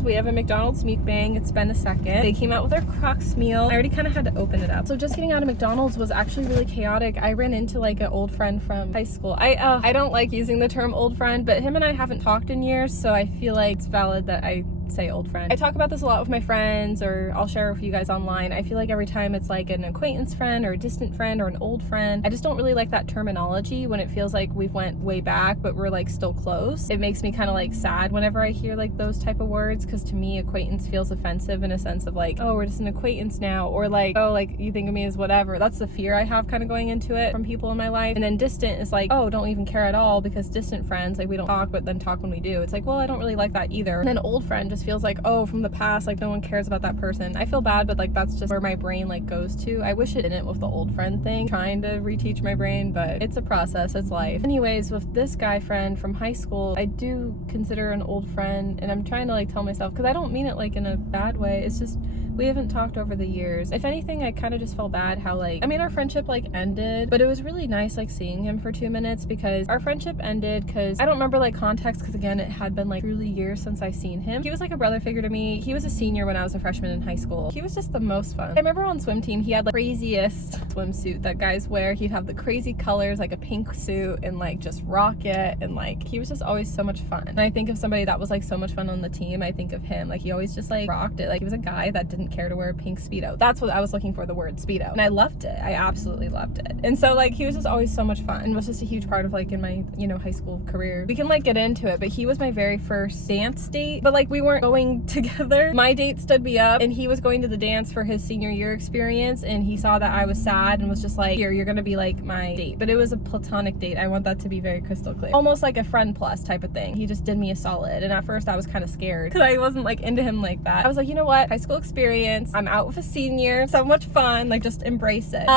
guys, we have a McDonald's Mukbang. It's been a second. They came out with their Crocs meal. I already kind of had to open it up. So just getting out of McDonald's was actually really chaotic. I ran into like an old friend from high school. I don't like using the term old friend, but him and I haven't talked in years, so I feel like it's valid that I say old friend. I talk about this a lot with my friends, or I'll share it with you guys online. I feel like every time it's like an acquaintance friend or a distant friend or an old friend, I just don't really like that terminology when it feels like we've went way back but we're like still close. It makes me kind of like sad whenever I hear like those type of words, because to me acquaintance feels offensive in a sense of like, oh, we're just an acquaintance now, or like, oh, like you think of me as whatever. That's the fear I have kind of going into it from people in my life. And then distant is like, oh, don't even care at all, because distant friends, like we don't talk but then talk when we do. It's like, well, I don't really like that either. And then old friend just feels like, oh, from the past, like no one cares about that person. I feel bad, but like that's just where my brain like goes to. I wish it didn't with the old friend thing, trying to reteach my brain, but it's a process, it's life. Anyways, with this guy friend from high school, I do consider an old friend, and I'm trying to like tell myself, because I don't mean it like in a bad way, it's just we haven't talked over the years. If anything, I kind of just felt bad how like, I mean, our friendship like ended, but it was really nice like seeing him for 2 minutes, because our friendship ended because I don't remember like context, because again, it had been like truly years since I seen him. He was like a brother figure to me. He was a senior when I was a freshman in high school. He was just the most fun. I remember on swim team, he had like craziest swimsuit that guys wear. He'd have the crazy colors, like a pink suit and like just rock it, and like he was just always so much fun. And I think of somebody that was like so much fun on the team, I think of him. Like he always just like rocked it. Like he was a guy that didn't care to wear a pink Speedo. That's what I was looking for, the word Speedo. And I loved it. I absolutely loved it. And so like he was just always so much fun, and was just a huge part of like in my, you know, high school career. We can like get into it, but he was my very first dance date, but like we weren't going together. My date stood me up, and he was going to the dance for his senior year experience, and he saw that I was sad and was just like, here, you're gonna be like my date. But it was a platonic date. I want that to be very crystal clear. Almost like a friend plus type of thing. He just did me a solid, and at first I was kind of scared because I wasn't like into him like that. I was like, you know what, high school experience, I'm out with a senior, so much fun, like just embrace it.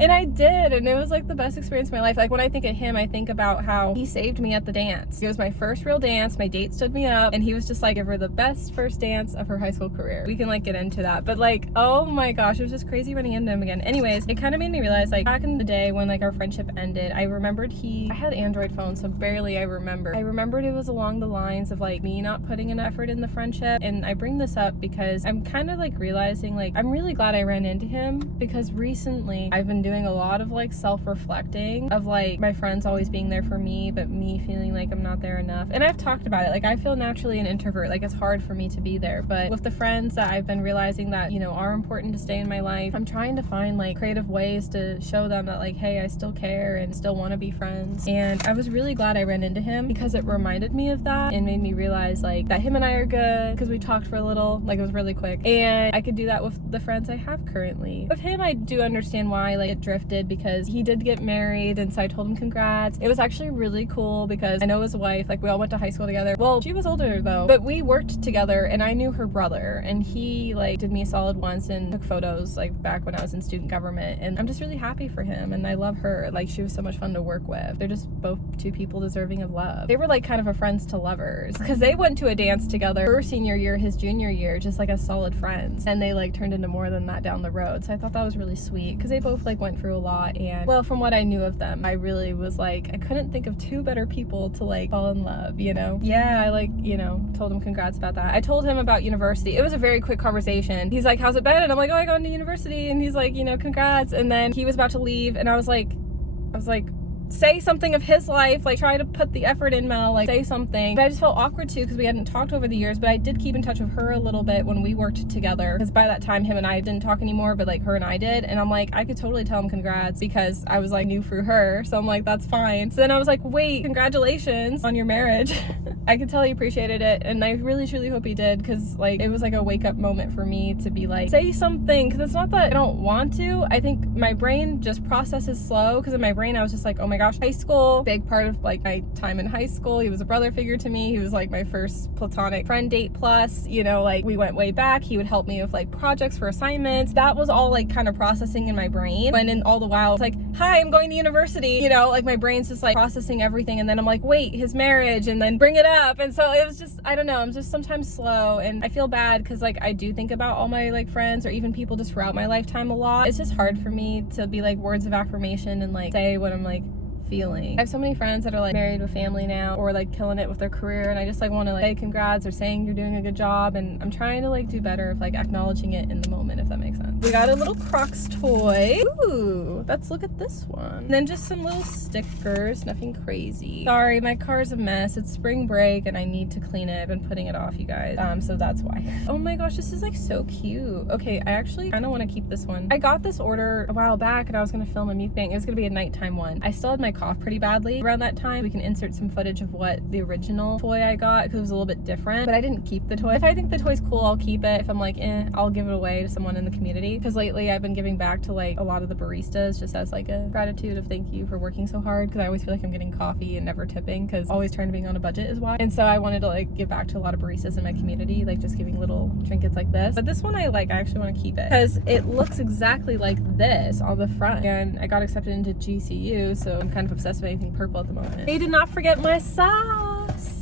And I did, and it was like the best experience of my life. Like when I think of him, I think about how he saved me at the dance. It was my first real dance. My date stood me up, and he was just like, give her the best first dance of her high school career. We can like get into that, but like, oh my gosh, it was just crazy running into him again. Anyways, it kind of made me realize like back in the day when like our friendship ended, I remembered I had Android phone, so barely I remembered it was along the lines of like me not putting an effort in the friendship. And I bring this up because I'm kind of like realizing like I'm really glad I ran into him, because recently I've been doing a lot of like self-reflecting of like my friends always being there for me, but me feeling like I'm not there enough. And I've talked about it, like I feel naturally an introvert, like it's hard for me to be there, but with the friends that I've been realizing that, you know, are important to stay in my life, I'm trying to find like creative ways to show them that like, hey, I still care and still want to be friends. And I was really glad I ran into him, because it reminded me of that and made me realize like that him and I are good, because we talked for a little, like it was really quick, and I could do that with the friends I have currently. With him, I do understand why like it drifted, because he did get married, and so I told him congrats. It was actually really cool because I know his wife, like we all went to high school together. Well, she was older though, but we worked together, and I knew her brother, and he like did me a solid once and took photos like back when I was in student government. And I'm just really happy for him, and I love her. Like she was so much fun to work with. They're just both two people deserving of love. They were like kind of a friends to lovers, because they went to a dance together her senior year, his junior year, just like as solid friends, and they like turned into more than that down the road. So I thought that was really sweet, because they both like went through a lot. And well, from what I knew of them, I really was like, I couldn't think of two better people to like fall in love, you know? Yeah, I like, you know, told him congrats about that. I told him about university. It was a very quick conversation. He's like, how's it been? And I'm like, oh, I got into university. And he's like, you know, congrats. And then he was about to leave, and I was like, say something of his life, like try to put the effort in, Mel, like say something. But I just felt awkward too, because we hadn't talked over the years, but I did keep in touch with her a little bit when we worked together, because by that time him and I didn't talk anymore, but like her and I did. And I'm like, I could totally tell him congrats, because I was like new through her, so I'm like, that's fine. So then I was like, wait, congratulations on your marriage. I could tell he appreciated it, and I really truly hope he did, because like it was like a wake up moment for me to be like, say something, because it's not that I don't want to. I think my brain just processes slow, because in my brain I was just like, oh my gosh, high school, big part of like my time in high school. He was a brother figure to me. He was like my first platonic friend date plus, you know, like we went way back. He would help me with like projects for assignments. That was all like kind of processing in my brain, when in all the while it's like, hi, I'm going to university, you know, like my brain's just like processing everything, and then I'm like, wait, his marriage, and then bring it up. And so it was just, I don't know, I'm just sometimes slow, and I feel bad because like I do think about all my like friends or even people just throughout my lifetime a lot. It's just hard for me to be like words of affirmation and like say what I'm like feeling. I have so many friends that are like married with family now or like killing it with their career, and I just like want to like say congrats or saying you're doing a good job, and I'm trying to like do better of like acknowledging it in the moment, if that makes sense. We got a little Crocs toy. Ooh, let's look at this one. And then just some little stickers, nothing crazy. Sorry, my car's a mess. It's spring break and I need to clean it. I've been putting it off, you guys. So that's why. Oh my gosh, this is like so cute. Okay, I actually kind of want to keep this one. I got this order a while back and I was going to film a mukbang. It was going to be a nighttime one. I still had my cough pretty badly around that time. We can insert some footage of what the original toy I got because it was a little bit different, but I didn't keep the toy. If I think the toy's cool, I'll keep it. If I'm like, I'll give it away to someone in the community, because lately I've been giving back to like a lot of the baristas just as like a gratitude of thank you for working so hard, because I always feel like I'm getting coffee and never tipping, because always trying to be on a budget is why. And so I wanted to like give back to a lot of baristas in my community, like just giving little trinkets like this. But this one I actually want to keep it because it looks exactly like this on the front, and I got accepted into GCU, so I'm kind of obsessed with anything purple at the moment. They did not forget my sauce.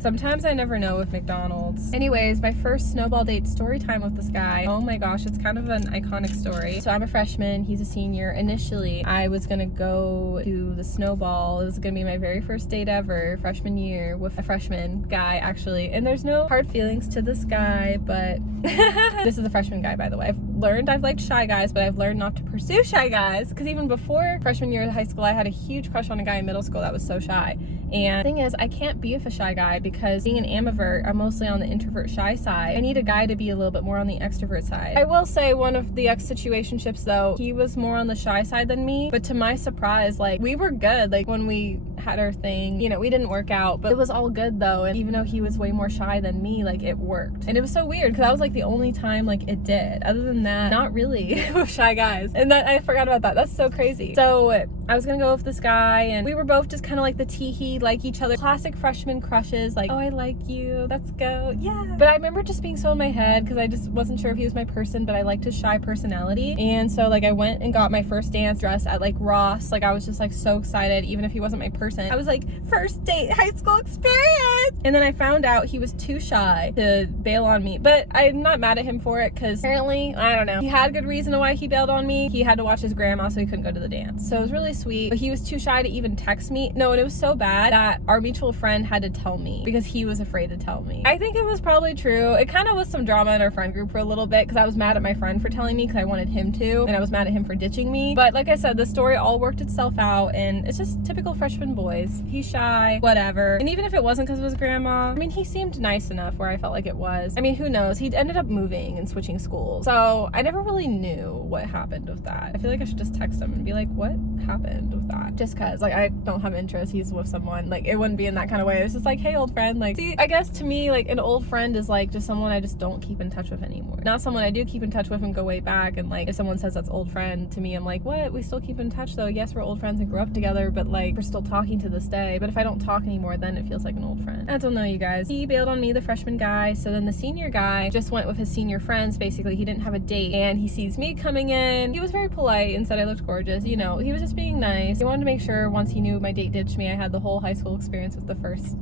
Sometimes I never know with McDonald's. Anyways, my first snowball date story time with this guy. Oh my gosh, it's kind of an iconic story. So I'm a freshman, he's a senior. Initially, I was gonna go to the snowball. It was gonna be my very first date ever, freshman year, with a freshman guy, actually. And there's no hard feelings to this guy, but this is a freshman guy, by the way. I've liked shy guys, but I've learned not to pursue shy guys, because even before freshman year of high school, I had a huge crush on a guy in middle school that was so shy. And the thing is, I can't be with a shy guy because being an ambivert, I'm mostly on the introvert shy side. I need a guy to be a little bit more on the extrovert side. I will say one of the ex-situationships though, he was more on the shy side than me, but to my surprise, like we were good. Like when we had our thing, you know, we didn't work out, but it was all good though. And even though he was way more shy than me, like it worked. And it was so weird because that was like the only time like it did. Other than that, not really with shy guys. And that I forgot about that. That's so crazy. So I was gonna go with this guy and we were both just kind of like the teehee, like each other. Classic freshman crushes, like, oh, I like you, let's go, yeah. But I remember just being so in my head because I just wasn't sure if he was my person, but I liked his shy personality. And so like I went and got my first dance dress at like Ross. Like I was just like so excited, even if he wasn't my person. I was like, first date high school experience. And then I found out he was too shy to bail on me, but I'm not mad at him for it because apparently, I don't know, he had a good reason to why he bailed on me. He had to watch his grandma, so he couldn't go to the dance. So it was really sweet, but he was too shy to even text me. No, and it was so bad that our mutual friend had to tell me because he was afraid to tell me. I think it was probably true. It kind of was some drama in our friend group for a little bit because I was mad at my friend for telling me because I wanted him to, and I was mad at him for ditching me. But like I said, the story all worked itself out, and it's just typical freshman boys. He's shy, whatever. And even if it wasn't because of his grandma, I mean, he seemed nice enough where I felt like it was. I mean, who knows? He ended up moving and switching schools. So I never really knew what happened with that. I feel like I should just text him and be like, what happened with that? Just cause like I don't have interest. He's with someone. Like it wouldn't be in that kind of way. It's just like, hey, old friend. Like, see, I guess to me, like an old friend is like just someone I just don't keep in touch with anymore. Not someone I do keep in touch with and go way back. And like if someone says that's old friend to me, I'm like, what? We still keep in touch though. Yes, we're old friends and grew up together, but like we're still talking to this day. But if I don't talk anymore, then it feels like an old friend. I don't know, you guys. He bailed on me, the freshman guy. So then the senior guy just went with his senior friends. Basically, he didn't have a date, and he sees me coming in. He was very polite and said I looked gorgeous. You know, he was just being nice. He wanted to make sure once he knew my date ditched me, I had the whole high school experience with the first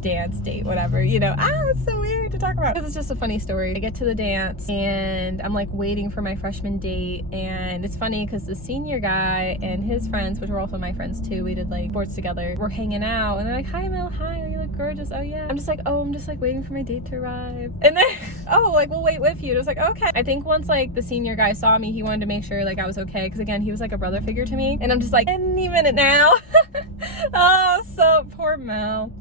dance date, whatever, you know. It's so weird to talk about because it's just a funny story. I get to the dance and I'm like waiting for my freshman date, and it's funny because the senior guy and his friends, which were also my friends too, we did like sports together, we're hanging out, and they're like, hi Mel, hi, you look gorgeous. Oh yeah. I'm just like, oh, I'm just like waiting for my date to arrive, and then oh, like we'll wait with you. And it was like, okay. I think once like the senior guy saw me, he wanted to make sure like I was okay, because again, he was like a brother figure to me, and I'm just like, any minute now. Oh, so poor Mel.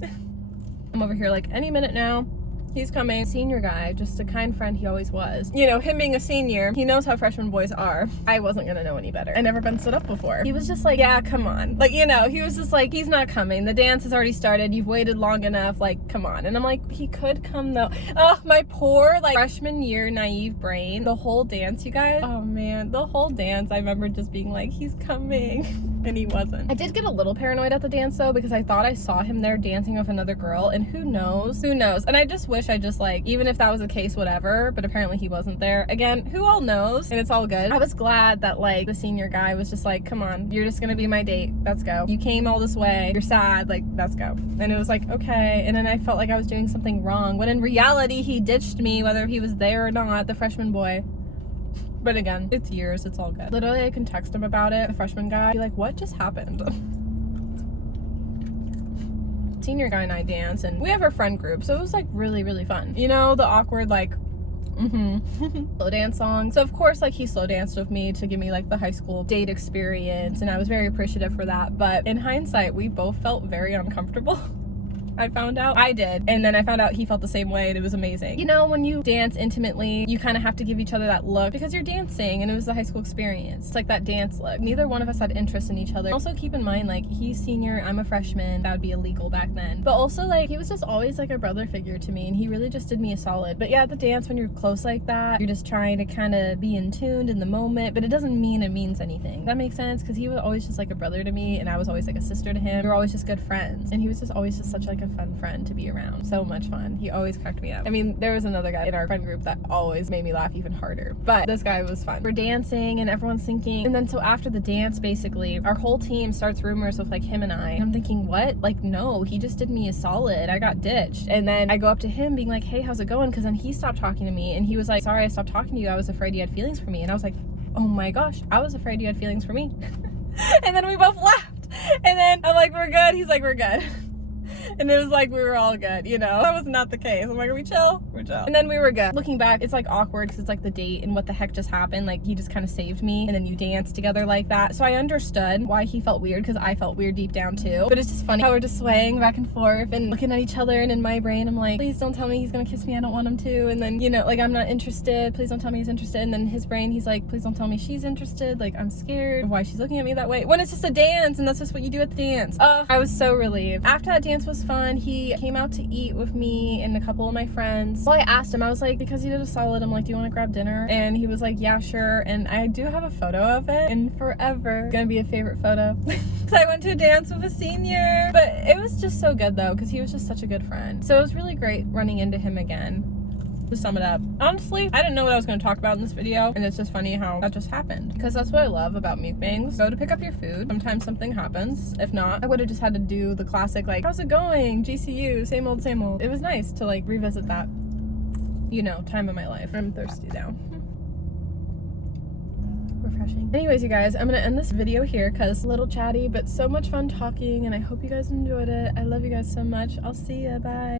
I'm over here like, any minute now. He's coming. Senior guy, just a kind friend he always was. You know, him being a senior, he knows how freshman boys are. I wasn't gonna know any better. I'd never been stood up before. He was just like, yeah, come on. Like, you know, he was just like, he's not coming. The dance has already started. You've waited long enough. Like, come on. And I'm like, he could come though. Oh, my poor, like, freshman year naive brain. The whole dance, you guys. Oh man, the whole dance, I remember just being like, he's coming. And he wasn't. I did get a little paranoid at the dance though, because I thought I saw him there dancing with another girl, and who knows? Who knows? And I just wish I just like, even if that was the case, whatever, but apparently he wasn't there. Again, who all knows? And it's all good. I was glad that like the senior guy was just like, come on, you're just gonna be my date. Let's go. You came all this way. You're sad. Like, let's go. And it was like, okay. And then I felt like I was doing something wrong, when in reality, he ditched me, whether he was there or not, the freshman boy. But again, it's years, it's all good. Literally, I can text him about it, the freshman guy, be like, what just happened? senior guy and I dance, and we have our friend group, so it was like really, really fun. You know, the awkward like slow dance song. So of course, like, he slow danced with me to give me like the high school date experience, and I was very appreciative for that. But in hindsight, we both felt very uncomfortable. I found out. I did. And then I found out he felt the same way, and it was amazing. You know, when you dance intimately, you kind of have to give each other that look because you're dancing, and it was the high school experience. It's like that dance look. Neither one of us had interest in each other. Also, keep in mind, like, he's senior, I'm a freshman. That would be illegal back then. But also, like, he was just always like a brother figure to me, and he really just did me a solid. But yeah, at the dance, when you're close like that, you're just trying to kind of be in tune in the moment, but it doesn't mean it means anything. That makes sense? Because he was always just like a brother to me, and I was always like a sister to him. We were always just good friends, and he was just always just such like a fun friend to be around. So much fun. He always cracked me up. I mean, there was another guy in our friend group that always made me laugh even harder, but this guy was fun. We're dancing and everyone's thinking, and then so after the dance, basically our whole team starts rumors with like him and I, and I'm thinking, what? Like, no, he just did me a solid. I got ditched. And then I go up to him being like, hey, how's it going? Because then he stopped talking to me, and he was like, sorry I stopped talking to you, I was afraid you had feelings for me. And I was like, oh my gosh, I was afraid you had feelings for me. And then we both laughed, and then I'm like, we're good. He's like, we're good. And it was like we were all good, you know? That was not the case. I'm like, are we chill? We're chill. And then we were good. Looking back, it's like awkward because it's like the date and what the heck just happened. Like, he just kind of saved me, and then you dance together like that. So I understood why he felt weird, because I felt weird deep down too. But it's just funny how we're just swaying back and forth and looking at each other, and in my brain I'm like, please don't tell me he's gonna kiss me, I don't want him to. And then, you know, like, I'm not interested, please don't tell me he's interested. And then his brain, he's like, please don't tell me she's interested, like, I'm scared of why she's looking at me that way, when it's just a dance and that's just what you do at the dance. I was so relieved. After that dance was fun, he came out to eat with me and a couple of my friends. Well, I asked him, I was like, because he did a solid, I'm like, do you want to grab dinner? And he was like, yeah, sure. And I do have a photo of it, and forever it's gonna be a favorite photo. Because I went to a dance with a senior. But it was just so good though, because he was just such a good friend. So it was really great running into him again. To sum it up, honestly, I didn't know what I was going to talk about in this video, and it's just funny how that just happened, because that's what I love about mukbangs. Go to pick up your food, sometimes something happens. If not, I would have just had to do the classic, like, how's it going, GCU, same old, same old. It was nice to like revisit that, you know, time of my life. I'm thirsty now. Refreshing. Anyways, you guys, I'm gonna end this video here because a little chatty, but so much fun talking, and I hope you guys enjoyed it. I love you guys so much. I'll see ya. Bye.